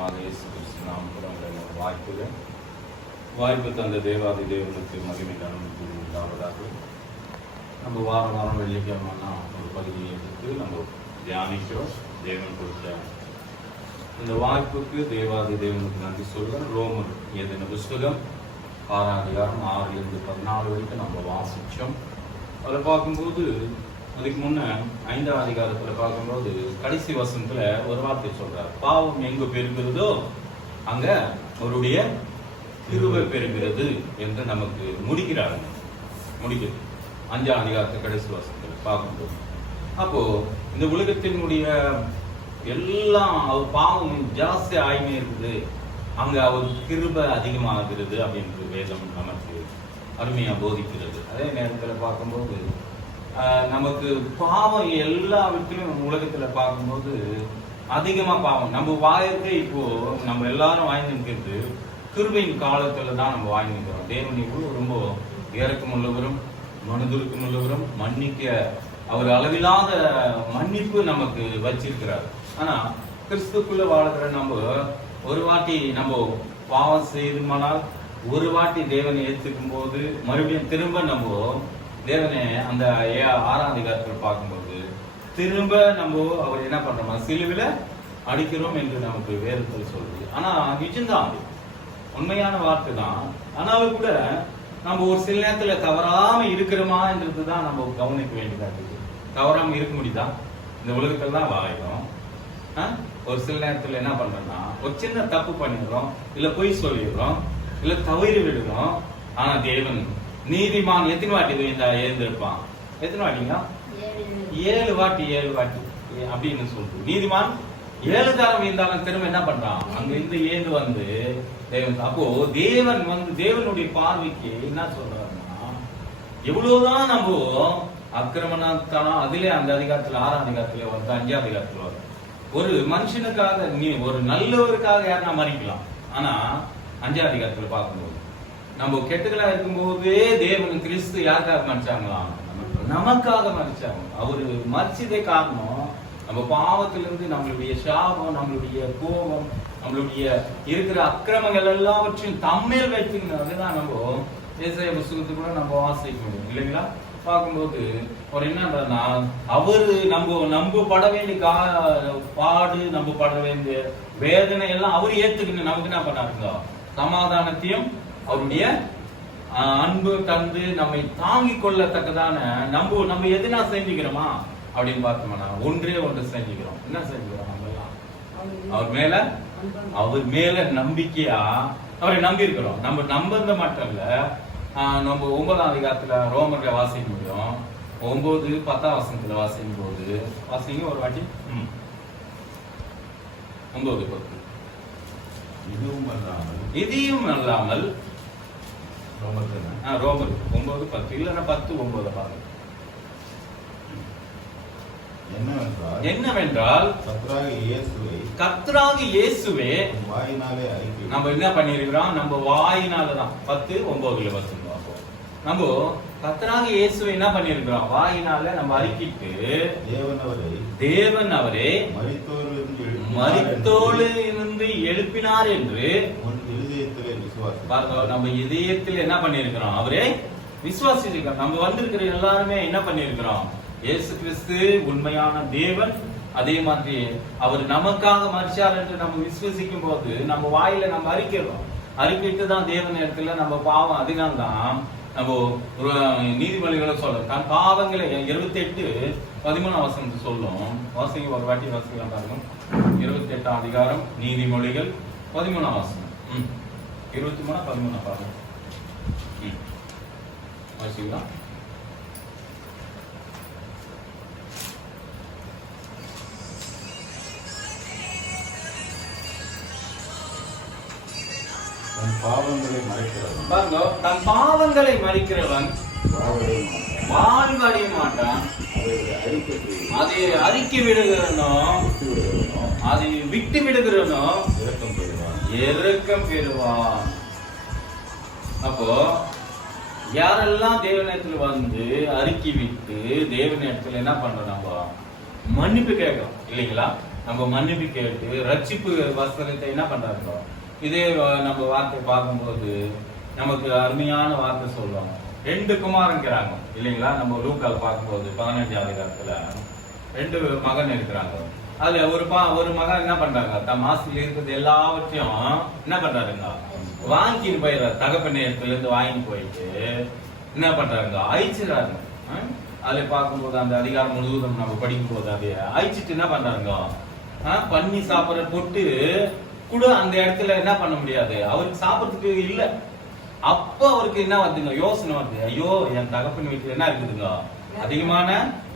ரட்சகருமாக இயேசு கிறிஸ்து நாமத்தில் வாய்ப்பு தந்த தேவாதி தேவனுக்கு மகிமை கனவுக்கு உண்டாவதாக. நம்ம வாரம் வாரம் வெள்ளிக்கிழமைனா ஒரு பகுதியை எடுத்து நம்ம தியானிக்கிறோம். தேவன் கொடுத்த இந்த வாய்ப்புக்கு தேவாதி தேவனுக்கு நன்றி சொல்ல. ரோமர் எழுதின புஸ்தகம் 6ஆம் அதிகாரம் 6லிருந்து 14 வரைக்கும் நம்ம வாசித்தோம். அதில் பார்க்கும்போது அதுக்கு முன்ன 5ஆம் அதிகாரத்தில் பார்க்கும்போது கடைசி வசனத்துல ஒரு வார்த்தை சொல்றார். பாவம் எங்கு பெருகிறதோ அங்க அவருடைய கிருபை பெருகிறது என்று நமக்கு முடிக்கிறது 5ஆம் அதிகாரத்தை கடைசி வசனத்தில் பார்க்கும்போது. அப்போ இந்த உலகத்தினுடைய எல்லாம் அவர் பாவம் ஜாஸ்தி ஆகினே இருக்குது, அங்க அவர் கிருபை அதிகமாகிறது அப்படின்றது வேதம் நமக்கு அருமையா போதிக்கிறது. அதே நேரத்தில் பார்க்கும்போது நமக்கு பாவம் எல்லா விதத்திலும் உலகத்துல பார்க்கும்போது அதிகமா பாவம் நம்ம வாழ்க்கை இப்போ நம்ம எல்லாரும் வாங்கி நிற்கிறது கிருபையின் காலத்துல தான் நம்ம வாங்கி நிற்கிறோம். தேவன் ரொம்ப இறக்கம் உள்ளவரும் மனதுருக்கம் உள்ளவரும் மன்னிக்க அவர் அளவில்லாத மன்னிப்பு நமக்கு வச்சிருக்கிறார். ஆனா கிறிஸ்துக்குள்ள வாழ்கிற நம்ம ஒரு வாட்டி நம்ம பாவம் செய்துமானால் ஒரு வாட்டி தேவனை ஏற்றுக்கும் போது மறுபடியும் திரும்ப நம்ம தேவனை அந்த 6ஆம் அதிகாரத்தில் பார்க்கும்போது திரும்ப நம்ம அவர் என்ன பண்றோம், சிலுவில அடிக்கிறோம் என்று நமக்கு வேதத்தில் சொல்லுது. ஆனா நிஜம்தான், உண்மையான வார்த்தை தான். ஆனாலும் கூட நம்ம ஒரு சில நேரத்துல தவறாம இருக்கிறோமான்றதுதான் நம்ம கவனிக்க வேண்டியதா இருக்குது. தவறாம இருக்க முடியுதா? இந்த உலகத்துல தான் வாழறோம். ஒரு சில நேரத்துல என்ன பண்றோம்னா ஒரு சின்ன தப்பு பண்ணிடுறோம், இல்ல பொய் சொல்லிடுறோம், இல்ல தவறி விடுறோம். ஆனா தேவன் நீதிமான் எத்தனை வாட்டி எழுந்திருப்பான்? எத்தனை வாட்டிங்க? 7 வாட்டி அப்படின்னு சொல்றது. நீதிமான் 7 தரம் இருந்தாலும் திரும்ப என்ன பண்றான்? அங்க இருந்து ஏந்து வந்து தேவன். அப்போ தேவன் வந்து தேவனுடைய பார்வைக்கு என்ன சொல்றாருன்னா, எவ்வளவுதான் நம்ம அக்கிரமணத்தனம் அதுல அந்த அதிகாரத்துல 6ஆம் அதிகாரத்துல வருது, 5ஆம் அதிகாரத்துல வருது. ஒரு மனுஷனுக்காக நீ ஒரு நல்லவருக்காக யாருன்னா மறிக்கலாம். ஆனா 5ஆம் அதிகாரத்துல பார்க்கும்போது நம்ம கெட்டுகளா இருக்கும்போதே தேவன் கிறிஸ்து யாருக்காக மறிச்சாங்களாம்? நமக்காக மறிச்சாங்க. அவரு மறிச்சதே காரணம் நம்ம பாவத்திலிருந்து நம்மளுடைய சாபம், நம்மளுடைய கோபம், நம்மளுடைய இருக்கிற அக்கிரமங்கள் எல்லாவற்றையும் தம்மேல் வைத்துதான் நம்ம ஏசாயா புத்தகத்தை கூட நம்ம வாசிக்க முடியும் இல்லைங்களா? பார்க்கும்போது ஒரு என்னன்னா அவரு நம்ம பட வேண்டிய பாடு, நம்ம பட வேண்டிய வேதனை எல்லாம் அவரு ஏத்துக்கணும். நமக்கு என்ன பண்ணாருங்க? சமாதானத்தையும் அவருடைய அன்பு தந்து நம்மை தாங்கிக் கொள்ளத்தக்கதான நம்ம எதுனா செஞ்சுக்கிறோமா அப்படின்னு பார்த்தோம்னா ஒன்று செஞ்சுக்கிறோம். என்ன செஞ்சுக்கிறோம்? நம்ம எல்லாம் அவர் மேல நம்பிக்கையா அவரை நம்பி இருக்கிறோம். நம்ம நம்புறது மட்டும் இல்ல, நம்ம 9ஆம் அதிகாரத்துல ரோமர்ல வாசிக்க முடியும். 9, 10ஆம் வசனத்துல வாசிக்கும் போது வாசிங்க ஒரு வாட்டி. 9, 10. இதையும் அல்லாமல் ரோமர் 9, 10 இல்லன்னா 10, 9 பாருங்க. என்னவென்றால் கர்த்தராகிய இயேசுவே நம்ம என்ன பண்ணிருக்கிறோம்? நம்ம வாயினாலதான் 10, 9 வசனம் பார்ப்போம். நம்ம கர்த்தராகிய இயேசுவை என்ன பண்ணிருக்கிறோம்? வாயினால நம்ம அறிக்கிட்டு தேவன் அவரே மரித்தோரிலிருந்து எழுப்பினார் என்று நம்ம இதயத்தில் என்ன பண்ணிருக்கிறோம்? அவரே விசுவாசிக்கிறோம். நம்ம வந்திருக்கிற எல்லாருமே என்ன பண்ணிருக்கிறோம்? இயேசு கிறிஸ்து உண்மையான தேவன், அதே மாதிரி அவர் நமக்காக மரிச்சார் என்று நம்ம விசுவசிக்கும் போது நம்ம வாயில நம்ம அறிக்கிட்டு தான் தேவன் இடத்துல நம்ம பாவம். அதனால்தான் நம்ம நீதிமொழிகளை சொல்றோம். தன் பாவங்களை 28, 13ஆம் வசனத்தை சொல்லும். வாசிங்க ஒரு வாட்டி வாசிக்கலாம் பாருங்க. 28ஆம் அதிகாரம் நீதிமொழிகள் 13ஆம் வசனம். 23, 13 பாருங்க. வாசிக்கலாம். தன் பாவங்களை மறைக்கிறவன் வாழ்வடைய மாட்டான். அதை அறிக்கை விடுகிறனோ, அதை விட்டு விடுகிறனோ இரக்கம் பெறுவான். அப்போ யாரெல்லாம் தேவனிடத்துல வந்து அறிக்கை விட்டு தேவனிடத்துல என்ன பண்றோம்? நம்ம மன்னிப்பு கேட்கிறோம் இல்லைங்களா? நம்ம மன்னிப்பு கேட்டு ரட்சிப்பு வஸ்திரத்தை என்ன பண்றாங்க. இதே நம்ம வார்த்தை பார்க்கும்போது நமக்கு அருமையான வார்த்தை சொல்லுவாங்க. 2 குமாரங்கிறாங்க இல்லைங்களா. நம்ம லூக்கால் பார்க்கும்போது 15ஆம் அதிகாரத்துல 2 மகன் இருக்கிறாங்க. அதுல ஒரு மகன் என்ன பண்றாங்க, தம் ஆசையில் இருக்கிறது எல்லாவற்றையும் என்ன பண்றாருங்க, வாங்கிட்டு போயிடுறாரு. தகப்பன் இடத்துல இருந்து வாங்கி போயிட்டு என்ன பண்றாங்க, அழிச்சிடறாங்க. அதுல பார்க்கும்போது அந்த அதிகாரம் முழுவதும் நம்ம படிக்கும் போது அதை அழிச்சிட்டு என்ன பண்றாங்க, பண்ணி சாப்பிட்ற பொட்டு கூட அந்த இடத்துல என்ன பண்ண முடியாது, அவருக்கு சாப்பிட்றதுக்கு இல்ல. அப்ப அவருக்கு என்ன வருதுங்க, யோசனை வருது. ஐயோ, என் தகப்பன் வீட்டுல என்ன இருக்குதுங்க, அதிகமான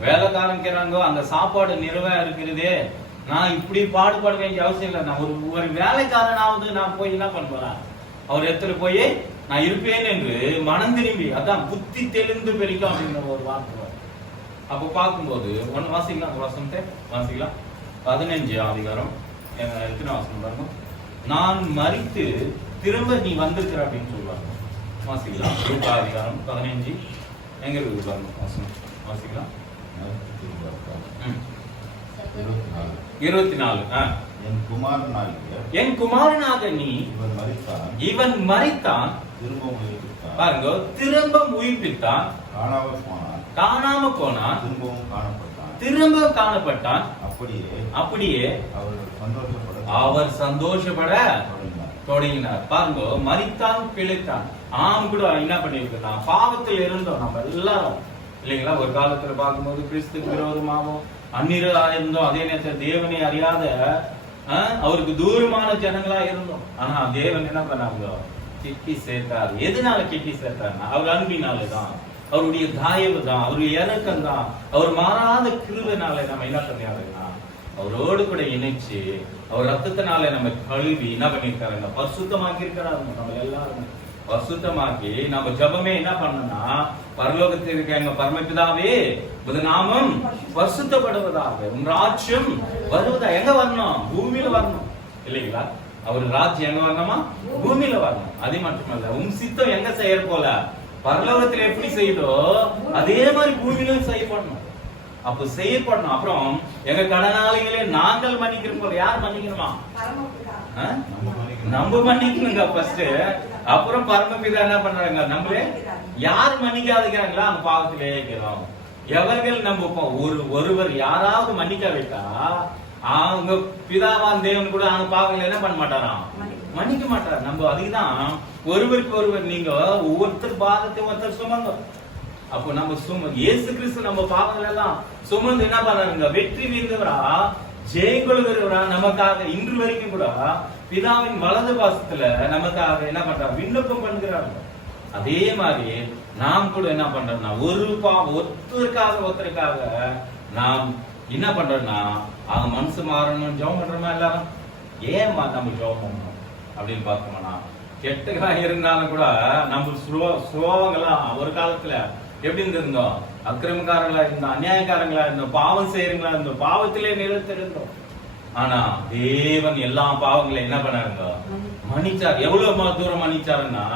வேலைக்காரங்கிறாங்க, அந்த சாப்பாடு நிறைவா இருக்கிறதே, நான் இப்படி பாடுபட வேண்டிய அவசியம் இல்லை. நான் ஒரு வேலைக்காரனாவது நான் போய் என்ன பண்ணுவேன், அவர் இடத்துல போய் நான் இருப்பேன் என்று மனம் திரும்பி, அதான் புத்தி தெளிந்து பெருக்கும் அப்படிங்கிற ஒரு வார்த்தை. அப்ப பார்க்கும்போது ஒன்னு வாசிக்கலாம், அந்த வசனத்தை வாசிக்கலாம். 15ஆம் அதிகாரம் எத்தனை வாசனம் பாருங்க. நான் மரித்து திரும்ப நீ வந்திருக்கிற அப்படின்னு சொல்லுவாங்க. வாசிக்கலாம். லூக்கா அதிகாரம் 15 எங்க இருக்கு பாருங்க வாசனம். வாசிக்கலாம். 24. என் குமாரனாக நீ இவன் மரித்தான் பாருங்க, திரும்ப உயிர்ப்பித்தான், காணாம போனான், திரும்ப காணப்பட்டான். அப்படியே அவர் சந்தோஷப்பட தொடங்கினார். பாருங்க, மரித்தான் பிழைத்தான். கூட என்ன பண்ணிருக்கான், பாவத்தில் இருந்தோம் நம்ம எல்லாரும் இல்லைங்களா. ஒரு காலத்துல பார்க்கும்போது கிறிஸ்து விரோதமாகவும் அந்நியரா இருந்தோம். அதே நேரத்தில் தேவனை அறியாத அவருக்கு தூரமான ஜனங்களா இருந்தோம். ஆனா தேவன் என்ன பண்ணாங்க, கிட்டி சேர்த்தார். எதனால கிட்டி சேர்த்தாருன்னா அவர் அன்பினாலதான், அவருடைய தயவு தான், அவருடைய இறக்கம் தான், அவர் மாறாத கிருபையினால நம்ம என்ன பண்ணியாருன்னா அவரோடு கூட இணைச்சு அவர் ரத்தத்தினால நம்ம கழுவி என்ன பண்ணிருக்காருங்க, பரிசுத்தமாக்கி இருக்கிறாருங்க. நம்ம எல்லாரும் பரிசுத்தமாக்கி நம்ம ஜபமே என்ன பண்ணணும்னா, பரலோகத்தில் இருக்க எங்க பரமபிதாவே உமது நாமம் பரிசுத்தப்படுவதாக, உம் ராஜ்யம் வருவதா. எங்க வரணும், பூமியில வரணும் இல்லைங்களா. அவர் ராஜ்யம் எங்க வரணுமா, பூமியில வரணும். அது மட்டுமல்ல, உம் சித்தம் எங்க செய்யற போல பரலோகத்துல எப்படி செய்தோ அதே மாதிரி பூமியிலும் செய்யப்படணும். அப்ப செய்யப்படணும். அப்புறம் எங்க கடனாளிகளே நாங்கள் மன்னிக்கிறோம் போல. யார் மன்னிக்கணுமா, நம்ம மன்னிக்கணுங்க ஃபர்ஸ்ட். அப்புறம் பரமபிதா என்ன பண்றாங்க, நம்மளே யார் மன்னிக்காதுக்கிறாங்களா அந்த பாவத்திலே இருக்கிறோம். எவர்கள் நம்ம ஒருவர் யாராவது மன்னிக்காவிட்டா அவங்க பிதாவான் தேவன் கூட அவங்க பாவங்களை என்ன பண்ண மாட்டாராம், மன்னிக்க மாட்டார். நம்ம அதுக்குதான் ஒருவருக்கு ஒருவர் நீங்க ஒவ்வொருத்தர் பாதத்தை ஒருத்தர் சுமங்க. அப்போ நம்ம இயேசு கிறிஸ்து நம்ம பாவங்கள் எல்லாம் சுமந்து என்ன பண்றாங்க, வெற்றி வீழ்ந்தவரா ஜெயங்கொள்கிறவரா நமக்காக இன்று வரைக்கும் கூட பிதாவின் வலது பாசத்துல நமக்காக என்ன பண்றாங்க, விண்ணப்பம் பண்ணுகிறாங்க. அதே மாதிரி நாம் கூட என்ன பண்றோம்னா ஒருத்தருக்காக நாம் என்ன பண்றோம்னா அவங்க மனசு மாறணும் ஜெபம் பண்றோமா. எல்லாரும் ஏன் நம்ம ஜெபம் பண்ணணும் அப்படின்னு பார்த்தோம்னா, கெட்டதா இருந்தாலும் கூட நம்ம சுலோகங்களா ஒரு காலத்துல எப்படி இருந்தோம், அக்கிரமக்காரங்களா இருந்தோம், அநியாயக்காரங்களா இருந்தோம், பாவம் செய்யறங்களா இருந்தோம், பாவத்திலே நிலைத்திருந்தோம். ஆனா தேவன் எல்லா பாவங்களையும் என்ன பண்ணாருங்க, மன்னிச்சார். எவ்வளவு தூரம் மன்னிச்சாருன்னா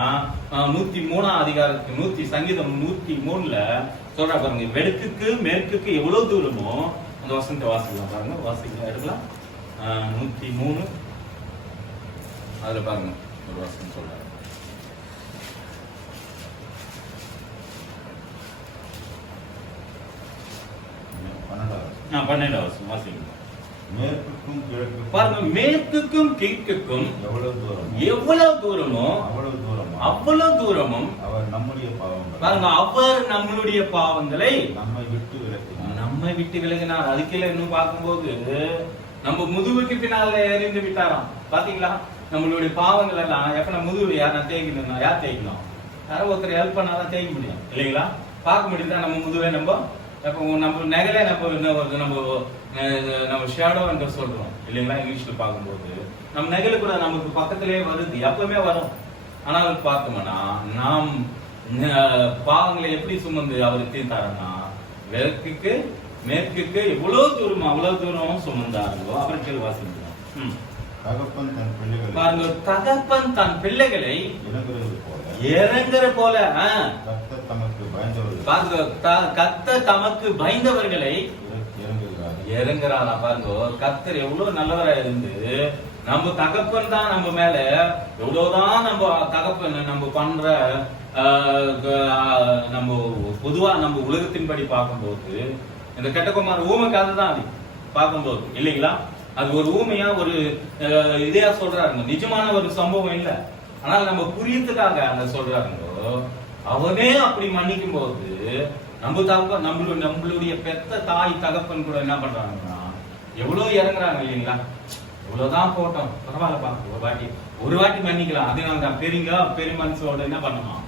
103ஆம் அதிகாரத்துக்கு சங்கீதம் 103ல சொல்ற பாருங்க, வெடுக்குக்கு மேற்குக்கு எவ்வளவு தூரமோ அந்த வசனத்தை வாசிக்கலாம் பாருங்க. வாசிக்கலாம், எடுக்கலாம். 103 அதுல பாருங்க ஒரு வசனம் சொல்றாரு. பன்னெண்டாவது வசனம் வாசிக்கலாம். மேற்குக்கும் கிழக்குக்கும் பாருங்க, மேற்குக்கும் கிழக்குக்கும் எவ்வளவு தூரமோ அவ்வளவு தூரமும் அவர் நம்முடைய பாவங்கள் பாருங்க, அவர் நம்மளுடைய பாவங்களை நம்மை விட்டு விலகினார். அதுக்கெல்லாம் இன்னும் பார்க்கும்போது நம்ம முதுகுக்கு பின்னால எறிந்து விட்டாராம். பாத்தீங்களா, நம்மளுடைய பாவங்கள் எல்லாம் எப்ப நம்ம முதுகு யார் தேய்க்கணும், யார் தேய்க்கணும், யாரோ ஒருத்தர் ஹெல்ப் பண்ணாதான் தேய்க்க முடியும் இல்லைங்களா. பார்க்க முடியுதா நம்ம முதுவை, நம்ம நகலே நம்ம ஷேடோ என்று சொல்றோம் இல்லைங்களா இங்கிலீஷ்ல பார்க்கும்போது. நம்ம நகல கூட நமக்கு பக்கத்திலே வருது, எப்பவுமே வரும். ஆனால் பார்த்தோம்னா நாம் பாவங்களை எப்படி சுமந்து அவர் தீர்த்தாருன்னா, மேற்குக்கு எவ்வளவு தூரம் அவ்வளவு தூரம் சுமந்தாருங்கோ. அவருக்கு வாசிக்கிறோம். தகப்பன் தன் பிள்ளைகளை இறங்குற போல கர்த்தர் தமக்கு பயந்தவர்களை இறங்குறாரா பாருங்க. கர்த்தர் எவ்வளவு நல்லவரா இருந்து நம்ம தகப்பன் தான் நம்ம மேல எவ்வளவுதான் நம்ம தகப்பன் நம்ம பண்ற நம்ம பொதுவா நம்ம உலகத்தின்படி பார்க்கும்போது இந்த கெட்டகுமார் ஊமை கதை தான் அது பார்க்கும்போது இல்லைங்களா? அது ஒரு ஊமையா ஒரு இதையா சொல்றாருங்க, நிஜமான ஒரு சம்பவம் இல்லை. ஆனால் நம்ம புரியத்துக்காக அங்க சொல்றாருங்க. அவனே அப்படி மன்னிக்கும் போது நம்ம தகப்பன் நம்மளுடைய பெத்த தாய் தகப்பன் கூட என்ன பண்றாங்கன்னா எவ்வளவு இறங்குறாங்க இல்லைங்களா? இவ்வளவுதான் போட்டோம், பரவாயில்லப்பா, ஒரு வாட்டி மன்னிக்கலாம். அதனால தான் பெரிய மனசோட என்ன பண்ணணும்,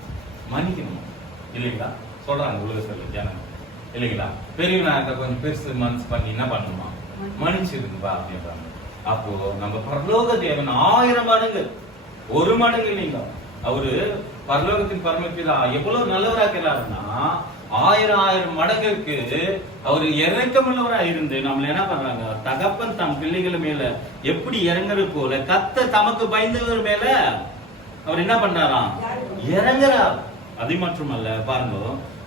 மன்னிக்கணும் இல்லைங்களா? சொல்றாங்க உலகத்துல ஜனங்க இல்லைங்களா? பெரியவனா இருக்க கொஞ்சம் பெருசு மனசு பண்ணி என்ன பண்ணணுமா, மன்னிச்சிருக்குப்பா அப்படின்றாங்க. அப்போ நம்ம பரலோக தேவன் 1000 மடங்கு, 1 மடங்கு இல்லைங்களா? அவரு பரலோகத்தின் பரமபிதா எவ்வளவு நல்லவராக்கிறாருன்னா 1000 மடங்குக்கு அவரு இறக்கமுள்ளவரா இருந்து நம்மள என்ன பண்றாங்க, தகப்பன் தம் பிள்ளைகள் மேல எப்படி இறங்குறது போல கர்த்தர் தமக்கு பயந்தவர் மேல அவர் என்ன பண்றாராம், இறங்குறார். அது மட்டுமல்ல பாருங்க,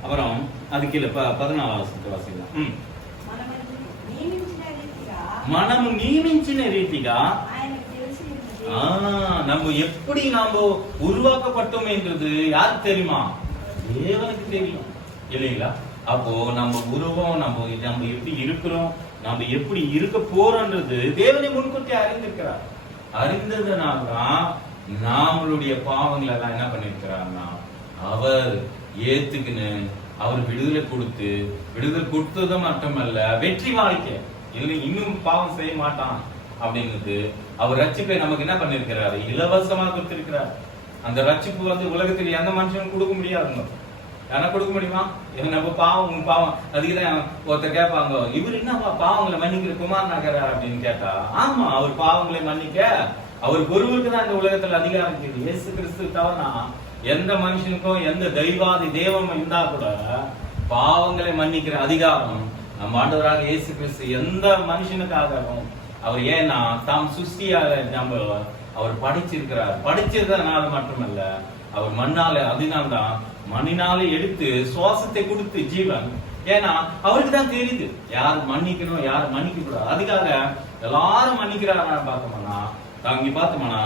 அப்புறம் அது கீழே 14 வாசிக்கலாம். మనము నియమించిన రీతిగా நம்ம எப்படி நாம உருவாக்கப்பட்டோம் என்றது யாருக்கு தெரியுமா, தேவனுக்கு தெரியும் இல்லைங்களா? அப்போ நம்ம உருவம், நம்ம எப்படி இருக்கிறோம், நம்ம எப்படி இருக்க போறோம்ன்றது தேவனை முன்கூட்டி அறிந்திருக்கிறார். அறிந்ததுனால்தான் நம்மளுடைய பாவங்களை எல்லாம் என்ன பண்ணிருக்கிறார்னா அவர் ஏத்துக்குன்னு அவர் விடுதலை கொடுத்தது மட்டுமல்ல வெற்றி வாழ்க்கை இல்லை, இன்னும் பாவம் செய்ய மாட்டான் அப்படிங்கிறது அவர் ரட்சிப்பை நமக்கு என்ன பண்ணிருக்கிறாரு, இலவசமா கொடுத்திருக்கிறார். அந்த ரட்சிப்பு வந்து உலகத்தில் எந்த மனுஷனும் கொடுக்க முடியாதுங்க. யாரா கொடுக்க முடியுமா? நம்ம பாவம் அதுக்குதான் ஒருத்தர் கேட்பாங்க, இவர் என்னப்பா பாவங்களை மன்னிக்கிற குமார் நகரார் அப்படின்னு கேட்டா, ஆமா அவர் பாவங்களை மன்னிக்க அவர் ஒருவருக்கு தான் இந்த உலகத்துல அதிகாரம் இருக்குது. இயேசு கிறிஸ்து தவிர எந்த மனுஷனுக்கும் எந்த தெய்வாதி தேவம் இருந்தா கூட பாவங்களை மன்னிக்கிற அதிகாரம் நம்ம ஆண்டவராக இயேசு கிறிஸ்து எந்த மனுஷனுக்காகவும் அவர், ஏன்னா தாம் சுஷ்டியாக நம்ம அவர் படிச்சிருக்கிறதுனால மட்டுமல்ல, அவர் மண்ணால, அதனால்தான் மண்ணினாலே எடுத்து சுவாசத்தை கொடுத்து ஜீவன். ஏன்னா அவருக்கு தான் தெரியுது யார் மன்னிக்கணும் யார் மன்னிக்க கூடாது. அதுக்காக எல்லாரும் மன்னிக்கிறாரா பார்த்தோம்னா, இங்க பார்த்தோம்னா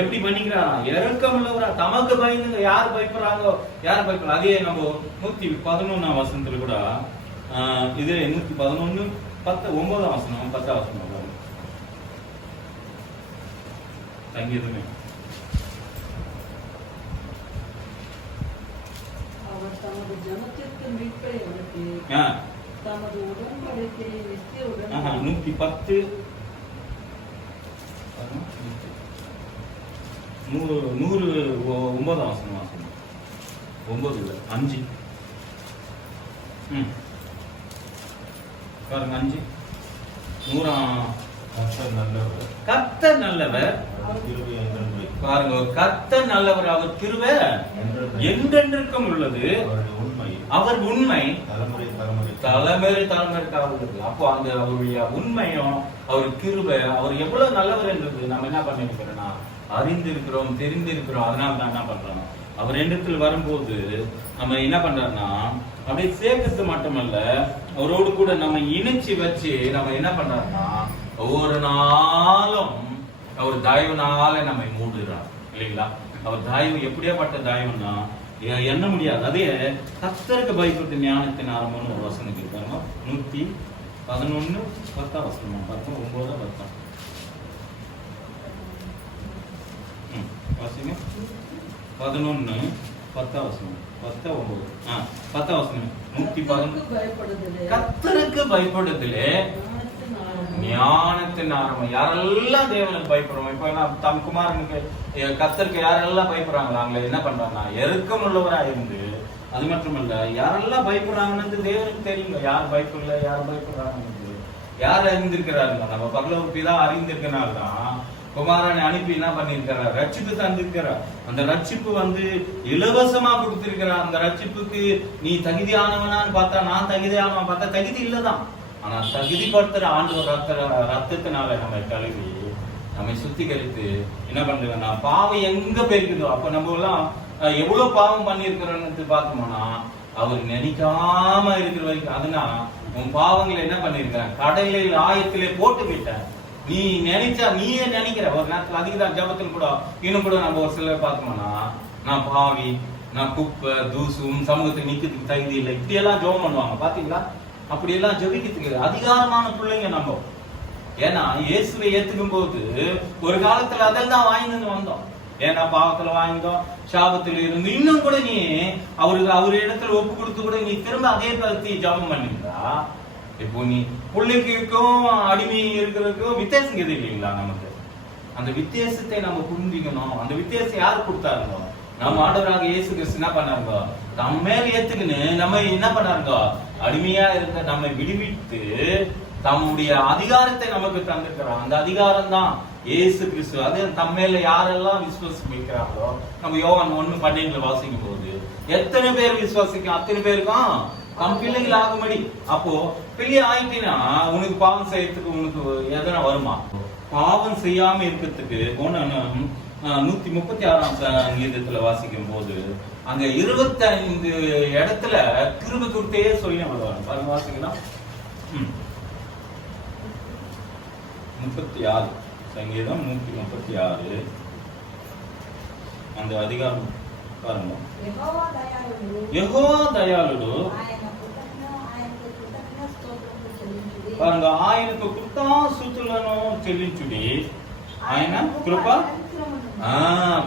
எப்படி மன்னிக்கிறாரா, இறக்கமுள்ளவரா, தமக்கு பயந்து யார் பயப்படுறாங்களோ யார் பயப்படுறா. அதே நம்ம 111 வசனத்துல கூட இது 111 9 வசனம் 10 வசனம் சங்கீதமே. அவர் தமது ஜனத்திற்கு மீட்பை அனுப்பி தமது உடன்படிக்கையை நித்தியவுடன் 110 109 வசனம் வாசனம் 9 இல்ல 5 பாருங்க 5 கர்த்தர் நல்லவர் பாருங்க, கர்த்தர் நல்லவர், அவர் கிருபை என்றென்றைக்கும் உள்ளது, அவர் உண்மை தலைமுறைக்காக உள்ளது. அப்போ அந்த அவருடைய உண்மையும் அவர் கிருபை, அவர் எவ்வளவு நல்லவர் என்றது நம்ம என்ன பண்ணிருக்கிறோம்னா அறிந்திருக்கிறோம், தெரிந்திருக்கிறோம். அதனால தான் என்ன பண்றோம், அவர் இடத்தில் வரும்போது நம்ம என்ன பண்றோம்னா அப்படியே சேர்க்கறது மட்டுமல்ல, அவரோடு கூட நம்ம இணைச்சு வச்சு நம்ம என்ன பண்றோம்னா ஒவ்வொரு நாளும் அவர் தயவுனால நம்மை மூடுகிறார் இல்லைங்களா? அவர் தயவு எப்படியாப்பட்ட தயவுன்னா எண்ண முடியாது. அதே கர்த்தருக்கு பயப்பட்ட ஞானத்தின் ஆரம்பம்னு ஒரு வசனம் இருக்காங்க. 111 10 வசனம் 9 10 வாசிங்க. 11 10 வசனம் 10 9 10 வசனம் 111 கர்த்தருக்கு பயப்படுதலே ஞானத்தின் ஆரம்பம். யாரெல்லாம் தேவனுக்கு பயப்படுறோம், இப்ப என்ன தம் குமாரனுக்கு கர்த்தருக்கு யாரெல்லாம் பயப்படுறாங்களா அவங்களை என்ன பண்றாங்கன்னா இறக்கம் உள்ளவரா இருந்து, அது மட்டுமல்ல யாரெல்லாம் பயப்படுறாங்கன்னு தேவனுக்கு தெரியுங்க. யார் பயப்படல யார் பயப்படுறாங்கன்னு யார் அறிந்திருக்கிறாருங்க, நம்ம பரலோக பிதா அறிந்திருக்கனால்தான் குமாரனை அனுப்பி என்ன பண்ணிருக்கிறார், ரட்சிப்பு தந்திருக்கிறார். அந்த ரட்சிப்பு வந்து இலவசமா கொடுத்திருக்கிறார். அந்த ரட்சிப்புக்கு நீ தகுதியானவனான்னு பார்த்தா, நான் தகுதியானவன் பார்த்தா தகுதி இல்லதான். ஆனா தகுதிப்படுத்துற ஆண்டவர் ரத்தத்தினால நம்ம கழுவி நம்மை சுத்திகரித்து என்ன பண்றோம்னா பாவம் எங்க போயிருக்குதோ, அப்ப நம்ம எல்லாம் எவ்வளவு பாவம் பண்ணிருக்கிறோம்னு பார்த்தோம்னா அவர் நினைக்காம இருக்கிற வரைக்கும். அதனால உன் பாவங்களை என்ன பண்ணிருக்க? கடலில் ஆயத்திலே போட்டு விட்ட. நீ நினைச்சா நீயே நினைக்கிற ஒரு நேரத்தில் அதிகதான் ஜபத்தில் கூட இன்னும் கூட நம்ம ஒரு சிலர் பார்த்தோம்னா, நான் பாவி, நான் குப்பை தூசும் சமூகத்துக்கு நிக்கிறதுக்கு தகுதி இல்லை, இப்படி எல்லாம் ஜெபம் பண்ணுவாங்க. பாத்தீங்களா? அப்படி எல்லாம் ஜெபிக்கிறதுக்கு அதிகாரமான பிள்ளைங்க நம்ம. ஏன்னா இயேசுவை ஏத்துக்கும் போது ஒரு காலத்துல அதெல்லாம் வாங்கிட்டு வந்தோம். ஏன்னா பாவத்துல வாங்கிட்டோம், சாபத்துல இருந்து இன்னும் கூட நீ அவரு இடத்துல ஒப்பு கொடுத்து கூட நீ திரும்ப அதே பத்தி ஜபம் பண்ணிருந்தா, இப்போ நீ பிள்ளைக்கும் அடிமை இருக்கிறதுக்கும் வித்தியாசம் எது இல்லைங்களா? நமக்கு அந்த வித்தியாசத்தை நம்ம புரிஞ்சுக்கணும். அந்த வித்தியாசம் யாரு கொடுத்தாருங்க? நம்ம ஆண்டவராக இயேசு கிறிஸ்து என்ன பண்ணாருங்க? நம்ம மேல ஏத்துக்குன்னு நம்ம என்ன பண்ணாருங்க? அடிமையா இருந்த நம்மை விடுவித்து தம்முடைய அதிகாரத்தை நமக்கு தந்திருக்கிறார். அந்த அதிகாரம் தான் இயேசு கிறிஸ்து. அது தம் மேல யாரெல்லாம் விசுவாசம் வைக்கிறாங்களோ, நம்ம யோவான் 1:12 வாசிக்கும் போது எத்தனை பேர் விசுவாசிக்கும் அத்தனை பேருக்கும் தம் பிள்ளைகள் ஆகும்படி. அப்போ பிள்ளை ஆயிட்டீங்கன்னா உனக்கு பாவம் செய்யறதுக்கு உனக்கு எதனா வருமா? பாவம் செய்யாம இருக்கிறதுக்கு 136ஆம் சங்கீதத்துல வாசிக்கும் போது அங்க 25 இடத்துல கிருபை கொடுத்தே சொல்லி வருவாங்க. வாசிக்கலாம். 36 சங்கீதம் 136 அந்த அதிகாரம் பாருங்க. యెహోవా దయాళుడు పారంగా ఆయనకు కృతజ్ఞతలను చెల్లించుడి. ఆయన కృప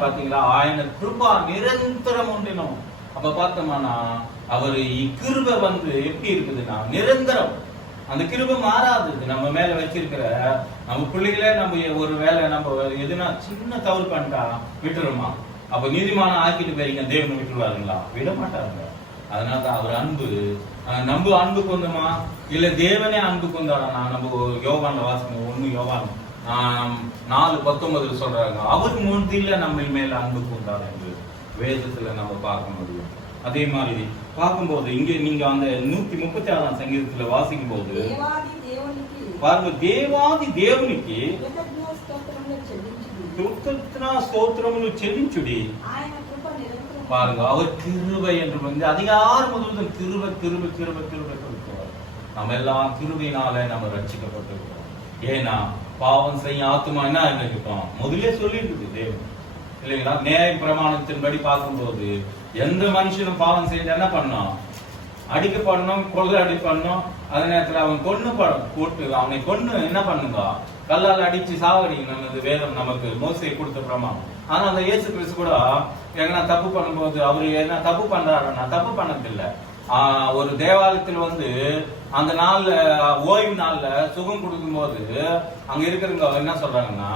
பாத்தீங்களா? ఆయన కృప நிரந்தரம் உண்டினோம். அப்ப பார்த்தோம்னா அவர் கிருபை எப்படி இருக்குதுன்னா நிரந்தரம். அந்த கிருபை மாறாது. நம்ம மேல வச்சிருக்கிற நம்ம பிள்ளைகளே நம்ம ஒரு வேலை நம்ம எதுனா சின்ன தவறு பண்ணிட்டா விட்டுருமா? அப்ப நீதிமான ஆக்கிட்டு போயிருக்க தேவனை விட்டுருவாருங்களா? விட மாட்டாருங்க. அதனாலதான் அவர் அன்பு நம்ம அன்பு கொண்டோமா இல்ல தேவனே அன்பு கொண்டாடா? நம்ம யோவான்ல வாசிக்கணும். 1 யோவான் 4:19 சொல்றாங்க, அவர் முந்தில நம்ம மேல அன்பு கொண்டார் என்று வேதத்துல நம்ம பார்க்க முடியும். அதே மாதிரி பார்க்கும்போது இங்க நீங்க அந்த 136ஆம் சங்கீதத்துல வாசிக்கும் போது பாருங்க, தேவாதி దేవునికి స్తోత్రములు చెల్లించుడి. பாருங்க, அவர் கிருபை என்று வந்து அதிகாரம் முழுவதும் கிருபை கிருபை கிருபை கிருபை கொடுக்கிறார். நம்ம எல்லாம் கிருபையினால நம்ம ரட்சிக்கப்பட்டிருக்கிறோம். ஏன்னா பாவம் செய்ய ஆத்துமா என்ன இருக்கட்டும் முதலே சொல்லிட்டு தேவன் இல்லைங்களா? நியாய பிரமாணத்தின்படி பார்க்கும்போது எந்த மனுஷனும் பாவம் செஞ்ச என்ன பண்ணணும்? அடிக்கப்படணும், கொள்ளை அடிப்படணும். அதே நேரத்துல அவன் கொன்னு போட்டு அவனை கொன்னு என்ன பண்ணுங்க? கல்லால் அடிச்சு சாவடிக்கணும். நமது வேதம் நமக்கு மோசையை கொடுத்த பிரமாணம். ஆனா அந்த இயேசு கிறிஸ்து கூட எங்கன்னா தப்பு பண்ணும்போது அவரு என்ன தப்பு பண்றாருன்னா தப்பு பண்ணதில்லை. ஒரு தேவாலயத்தில் வந்து அந்த நாள்ல ஓய்வு நாள்ல சுகம் கொடுக்கும் போது அங்க இருக்கிறவங்க என்ன சொல்றாங்கன்னா,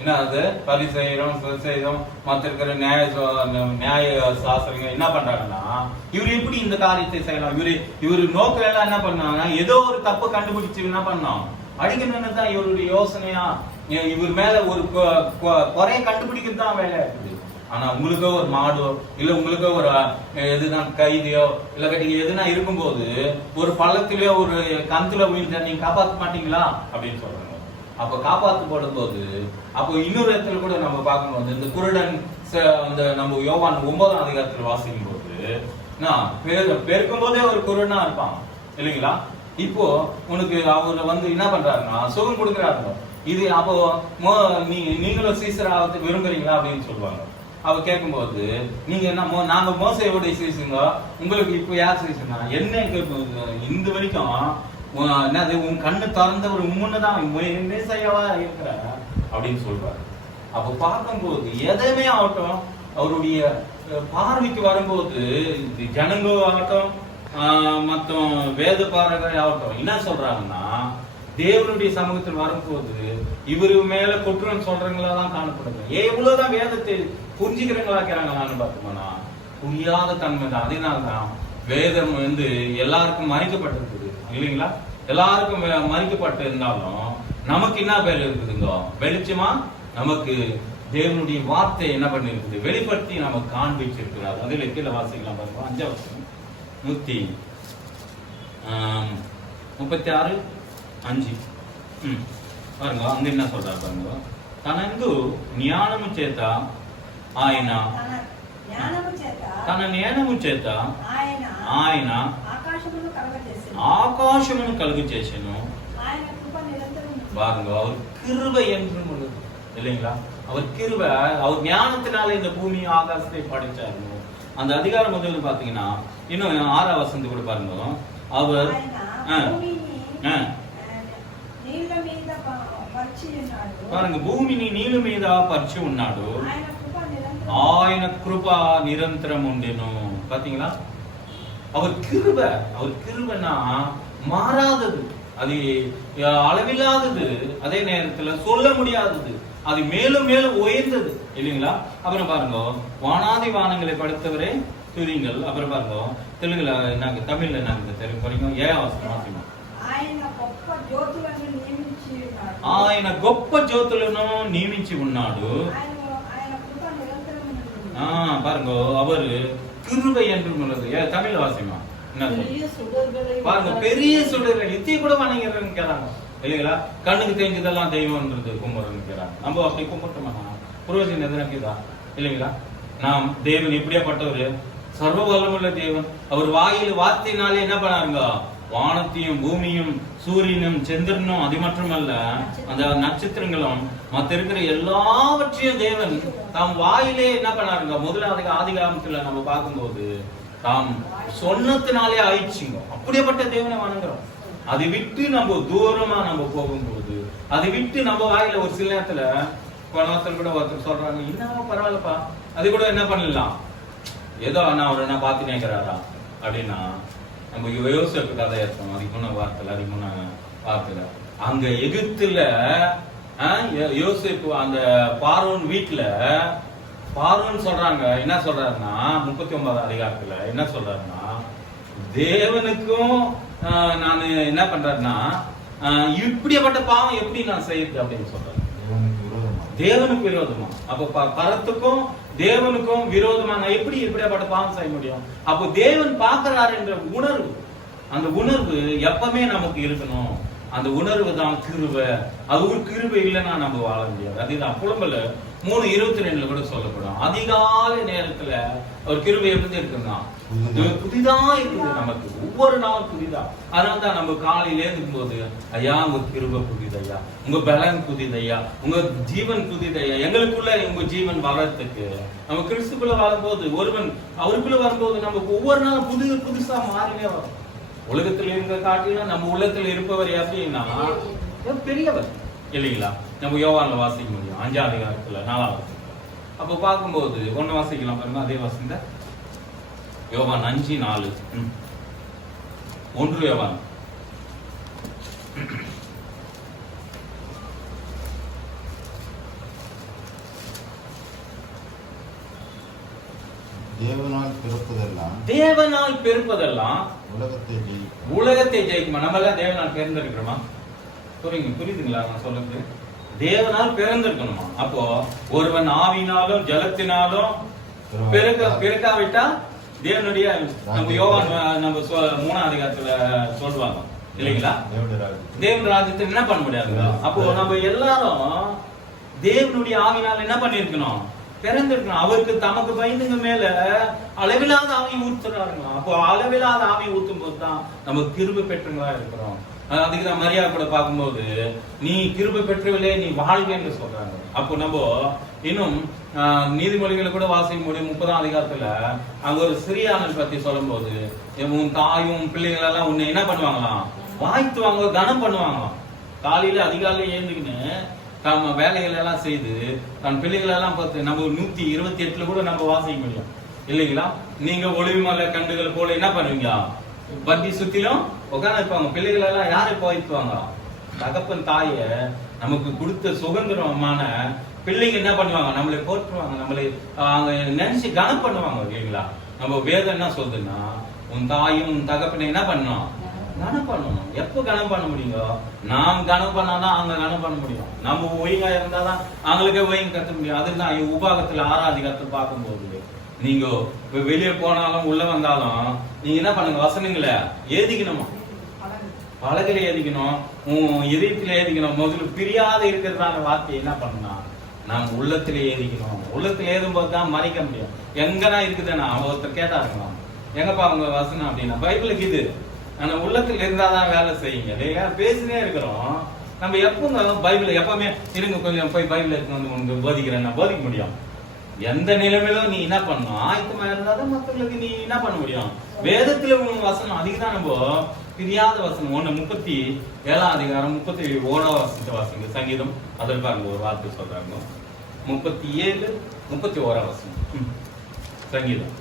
என்ன அது பரிசெய்றோம் செய்தோம் மற்ற இருக்கிற நியாய சாஸ்திரங்க என்ன பண்றாங்கன்னா, இவரு எப்படி இந்த காரியத்தை செய்யலாம்? இவரு நோக்கம் எல்லாம் என்ன பண்ணாங்க? ஏதோ ஒரு தப்பு கண்டுபிடிச்சு என்ன பண்ணோம் அடிக்கணும்னு தான் இவருடைய யோசனையா. இவர் மேல ஒரு குறைய கண்டுபிடிக்கிறது தான் வேலை இருக்குது. ஆனா உங்களுக்கோ ஒரு மாடோ இல்ல உங்களுக்கோ ஒரு எதுதான் கைதியோ இல்ல கட்டி எதுனா இருக்கும்போது ஒரு பள்ளத்திலயோ ஒரு கந்துல விழுந்த நீங்க காப்பாற்ற மாட்டீங்களா அப்படின்னு சொல்றாங்க. அப்ப காப்பாத்து போடும் போது அப்போ இன்னொரு இடத்துல கூட நம்ம பார்க்கும்போது இந்த குருடன் அந்த நம்ம யோவான் 9ஆம் அதிகாரத்துல வாசிக்கும் போது பெருக்கும் போதே ஒரு குருடனா இருப்பான் இல்லைங்களா? இப்போ உனக்கு அவரு வந்து என்ன பண்றாருன்னா சுகம் கொடுக்குறாருங்க. இது அப்போ நீங்களும் சீசராக விரும்புறீங்களா அப்படின்னு சொல்லுவாங்க. அவ கேட்கும்போது நீங்க என்ன நாங்க மோசையோட சீசுங்க, உங்களுக்கு இப்ப யார் சீசுனா என்ன இந்த வரைக்கும் என்னது உன் கண்ணு திறந்த ஒரு முன்னதான் செய்யவா இருக்கிற அப்படின்னு சொல்றாரு. அப்ப பார்க்கும்போது எதையுமே ஆகட்டும் அவருடைய பார்வைக்கு வரும்போது ஜனங்க ஆகட்டும் மற்றும் வேத பாரகர் ஆகட்டும் என்ன சொல்றாங்கன்னா, தேவனுடைய சமூகத்தில் வரும்போது இவரு மேல குற்றம் சொல்றவங்களா தான் காணப்படுது. எவ்வளவுதான் வேதத்தை புரிஞ்சுக்கிறவங்களாக்கிறாங்களான்னு பார்த்தோம்னா புரியாத தன்மை தான். அதனால்தான் வேதம் வந்து எல்லாருக்கும் மறைக்கப்பட்டிருக்குது இல்லைங்களா? எல்லாருக்கும் மறைக்கப்பட்டு இருந்தாலும் நமக்கு என்ன பேர் இருக்குதுங்க? வெளிச்சமா நமக்கு தேவனுடைய வார்த்தை என்ன பண்ணிருக்குது? வெளிப்படுத்தி நமக்கு காண்பிச்சிருக்கிறார். அதில் கீழே வாசிக்கலாம் பாருங்க. 5ஆம் வசனம் 136:5 பாருங்க. அங்க என்ன சொல்றாரு பாருங்க. తనందు జ్ఞానము చేత ఆయన తన జ్ఞానము చేత ఆయన ఆకాశమును కలుగు చేసెను. ఆయన కృప నిరంతరం பாருங்க, அவர் கிருபை என்றும் உள்ளது இல்லைங்களா? அவர் கிருபை, அவர் ஞானத்தினால இந்த பூமி ஆகாசத்தை படைச்சாரு. அந்த அதிகாரம் முதல்ல பாத்தீங்கன்னா இன்னும் 6ஆம் வசனத்தை கூட பாருங்க. அவர் பாருங்க, భూమిని నీళ్ళ మీద పరిచి ఉన్నాడు, ఆయన కృప నిరంతరం ఉండెను. பாத்தீங்களா? அவர் கிருபை, அவர் கிருபைனா மாறாதது, அது அளவில்லாதது, அதே நேரத்துல சொல்ல முடியாதது, அது மேலும் மேலும் உயர்ந்தது இல்லைங்களா? அப்புறம் பாருங்க, வானாதி வானங்களை படைத்தவரே துதிங்கள். அப்புறம் பாருங்க, தெலுங்குல நாங்க தமிழ்ல நாங்க தெரியும் பாருங்க, 7ஆம் வசனம். ఆయన గొప్ప జ్యోతులను నియమించి ఉన్నాడు. பாருங்க, அவர் கிருபை என்றும் உள்ளது. தமிழ் வாசிமா பாருங்க, பெரிய சுடர்கள் இத்தையும் கூட வணங்கிறன்னு கேட்றாங்க இல்லைங்களா? கண்ணுக்கு தெரிஞ்சதெல்லாம் தெய்வம்ன்றது கும்பிடுறன்னு கேட்றாங்க. நம்ம அப்படி கும்பிட்டோமா? புரோஜனம் எதுனா இல்லைங்களா? நாம் தேவன் எப்படியாப்பட்டவர்? சர்வ வல்லமுள்ள தேவன். அவர் வாயில் வார்த்தையினாலே என்ன பண்ணாருங்க? வானத்தையும் பூமியும் சூரியனும் சந்திரனும் அது மட்டுமல்ல அந்த நட்சத்திரங்களும் மற்ற இருக்கிற எல்லாவற்றையும் தேவன் தாம் வாயிலே என்ன பண்ணாருங்க? முதலாவது ஆதிகாமத்துல நம்ம பார்க்கும்போது தாம் சொன்னத்தினாலே ஆயிடுச்சுங்க. அப்படியேப்பட்ட தேவனை வணங்குறோம். அதை விட்டு நம்ம தூரமா நம்ம போகும்போது, அதை விட்டு நம்ம வாயில ஒரு சில நேரத்துல குணத்தில் கூட ஒருத்தர் சொல்றாங்க, இன்னும் பரவாயில்லப்பா, அது கூட என்ன பண்ணலாம், ஏதோ நான் அவர் என்ன பார்த்து நேக்கிறாரா அப்படின்னா, நம்ம யோசிப்பு கதை இருக்கோம். அதிகமான வார்த்தை அதிகமான வார்த்தை அங்க எகிப்துல யோசிப்பு அந்த பார்வோன் வீட்டுல பார்வோன் சொல்றாங்க, என்ன சொல்றாருன்னா 39ஆம் அதிகாரத்துல என்ன சொல்றாருன்னா, தேவனுக்கும் நான் என்ன பண்றேன்னா இப்படிப்பட்ட பாவம் எப்படி நான் செய்யுது அப்படின்னு சொல்றேன். தேவனுக்கு விரோதமா? அப்ப பரத்துக்கும் தேவனுக்கும் விரோதமா நான் எப்படி இப்படிப்பட்ட பாவம் செய்ய முடியும்? அப்போ தேவன் பார்க்கிறாரு என்ற உணர்வு, அந்த உணர்வு எப்பவுமே நமக்கு இருக்கணும். அந்த உணர்வு தான் கிருபை. அது ஒரு கிருபை இல்லைன்னா நம்ம வாழ முடியாது. அதுதான் புலம்பல 3:22 கூட சொல்லப்படும். அதிகாலை நேரத்துல ஒரு கிருபை எப்படி இருக்குன்னா புதிதா இருக்குது நமக்கு, ஒவ்வொரு நாளும் புதிதா. அதனால்தான் நம்ம காலையில இருக்கும் போது, ஐயா உங்க கிருபை புதிதையா, உங்க பலன் புதிதையா, உங்க ஜீவன் புதிதையா, எங்களுக்குள்ள உங்க ஜீவன் வளர்றதுக்கு நம்ம கிறிஸ்துக்குள்ள வரும்போது, ஒருவன் அவருக்குள்ள வரும்போது நமக்கு ஒவ்வொரு நாளும் புதுசா மாறினே வரும். உலகத்தில் இருந்த காட்டிலும் நம்ம உள்ளத்துல இருப்பவர் எப்படின்னா பெரியவர் இல்லைங்களா? நம்ம யோவான்ல வாசிக்க முடியும் 5ஆம் அதிகாரத்துல 4ஆவது. அப்ப பார்க்கும்போது 1 வாசிக்கலாம் பாருங்க, அதே வாசிங்க. யோவான் 5:4. 1 யோவான். தேவனால் பிறப்பதெல்லாம் உலகத்தை ஜெயிக்குமா? நம்ம எல்லாம் தேவனால் பிறந்திருக்கிறோமா? புரியுதுங்களா நான் சொல்றது? தேவனால் பிறந்திருக்கணுமா? அப்போ ஒருவன் ஆவினாலும் ஜலத்தினாலும் பிறக்காவிட்டா தேவனுடைய நம்ம யோவான் நம்ம 3ஆம் அதிகாரத்துல சொல்லுவாங்க இல்லைங்களா? தேவன் ராஜ்யத்தை என்ன பண்ண முடியாது. அப்போ நம்ம எல்லாரும் தேவனுடைய ஆவினால என்ன பண்ணிருக்கணும்? பிறந்திருக்கணும். அவருக்கு தமக்கு பயந்துங்க மேல அளவில்லாத ஆவி ஊத்துறாருங்க. அப்போ அளவில்லாத ஆவி ஊத்தும் போது தான் நம்ம கிருபை பெற்றவங்களா இருக்கிறோம். அதுக்குதான் மரியா கூட பார்க்கும்போது, நீ கிருபை பெற்றவில்லை, நீ வாழ்க என்று சொல்றாங்க. அப்போ நம்ம இன்னும் நீதிமொழிகளை கூட வாசிக்க முடியும் 30ஆம் அதிகாரத்துல அங்க ஒரு சிறியானல் பத்தி சொல்லும் போது, உன் தாயும் பிள்ளைகள் எல்லாம் உன்னை என்ன பண்ணுவாங்களாம்? வாழ்த்துவாங்க, கனம் பண்ணுவாங்களாம். காலையில அதிகாலையில ஏந்துக்கின்னு நம்ம வேலைகள் எல்லாம் செய்து தன் பிள்ளைகள் எல்லாம் பார்த்து நம்ம 128 கூட நம்ம வாசிக்க முடியும் இல்லைங்களா? நீங்க ஒளிவுமலை கண்டுகள் போல என்ன பண்ணுவீங்க? பட்டி சுத்திலும் உட்காந்து இருப்பாங்க. பிள்ளைகள் எல்லாம் யாரை போய்த்துவாங்க? தகப்பன் தாய நமக்கு கொடுத்த சுதந்திரமான பிள்ளைங்க என்ன பண்ணுவாங்க? நம்மளை போற்றுவாங்க, நம்மளை நினைச்சு கனம் பண்ணுவாங்க இல்லைங்களா? நம்ம வேதம் என்ன சொல்றதுன்னா, உன் தாயும் உன் தகப்பனை என்ன பண்ணணும்? கனம் பண்ணணும். எப்ப கனம் பண்ண முடியுங்க? நாம் கனம் பண்ணாதான் அவங்க கனம் பண்ண முடியும். நம்ம ஒய்ங்கா இருந்தாதான் அவங்களுக்கே ஒய்ங்க கத்த முடியும். அதுதான் உபாகத்துல 6ஆம் அதிகாரத்தை பார்க்கும்போது, நீங்க வெளியே போனாலும் உள்ள வந்தாலும் நீங்க என்ன பண்ணுங்க? வசனங்களை ஏதிக்கணுமா? பலகையில ஏதிக்கணும், இதயத்துல ஏதிக்கணும். முதல்ல பிரியாத இருக்கிறதான வார்த்தையை என்ன பண்ணா நாம் உள்ளத்துல ஏதிக்கணும். உள்ளத்துல ஏதும் போது தான் மறைக்க முடியும். எங்கன்னா இருக்குதுன்னா ஒருத்தர் கேட்டாருங்களா, எங்கப்பா அவங்க வசனம் அப்படின்னா, பைபிளுக்கு இது ஆனா உள்ளத்துல இருந்தாதான் வேலை செய்யுங்க. இல்லையா? பேசினே இருக்கிறோம். நம்ம எப்போ பைபிள் எப்பவுமே இருங்க கொஞ்சம் போய் பைபிள் எடுத்து வந்து உனக்கு போதிக்கிறேன், நான் போதிக்க முடியும். எந்த நிலைமையிலும் நீ என்ன பண்ணணும், ஆயத்தமா இருந்தாதான் மற்றவங்களுக்கு நீ என்ன பண்ண முடியும். வேதத்துல உன் வசனம் அதிகம் தான். நம்ம பிரியாத வசனம் 37 அதிகாரம் 37 வசனத்தை வாசிங்க. சங்கீதம் அதில் பாருங்க ஒரு வார்த்தை சொல்றாங்க. 37 31 வசனம் சங்கீதம்.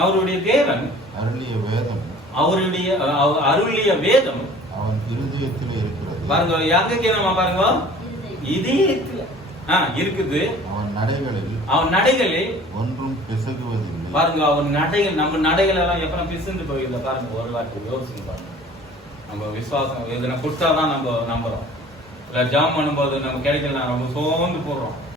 அவருடைய தேவன் அருளிய வேதம் அவருடைய அருளிய வேதம் அவன் இருதயத்தில் இருக்கிறது. பாருங்க எங்க கேட்கணுமா பாருங்க, இதயத்துல இருக்குது. அவன் நடைகளில் ஒன்றும் பிசகுவதில்லை. பாருங்க அவன் நடைகள், நம்ம நடைகள் எல்லாம் எப்ப பிசுந்து போயிடல பாருங்க. ஒரு வாட்டி யோசிச்சு பாருங்க. நம்ம விசுவாசம் எதுனா கொடுத்தாதான் நம்ம நம்புறோம். இல்ல ஜாம் பண்ணும்போது நம்ம கிடைக்கல நம்ம சோர்ந்து போடுறோம்.